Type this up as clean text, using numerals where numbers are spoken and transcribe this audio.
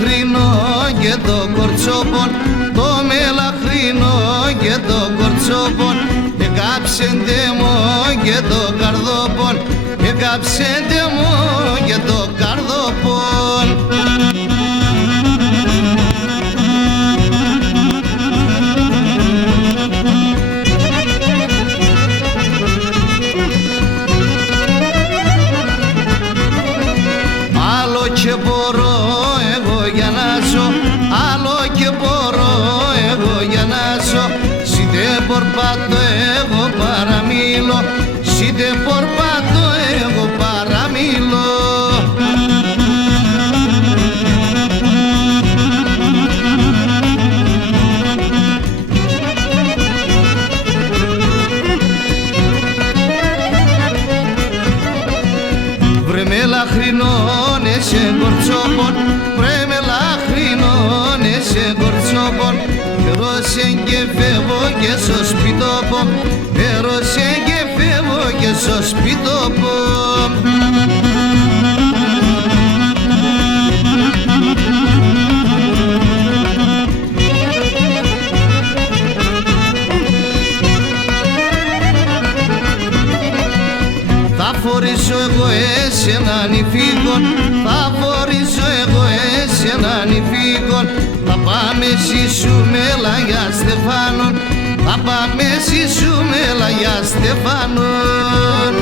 μελαχρινό και το κορτσόπον, το μελαχρινό και το κορτσόπον, εκάψεντε μου και το καρδόπον, εκάψεντε μου και το καρδόπον. Άλλο και μπορώ εγώ για να ζω, άλλο και μπορώ εγώ για να ζω. Σιτε πορπάτω εγώ παραμίλω, σιτε πορπάτω εγώ παραμίλω. Βρε μελαχρινώνε σε κορτσόπον, βρε μελαχρινώνε σε κορτσόπον, έρωσεν και φεύγω και στο σπιτόπο, έρωσεν και φεύγω και στο σπιτόπο. Θα φορήσω εγώ εσέναν υφήκον, θα φορήσω εγώ εσέναν υφήκον. Θα πάμε ζήσουμε Λαγιά Στεφάνων, θα πάμε ζήσουμε Λαγιά Στεφάνων.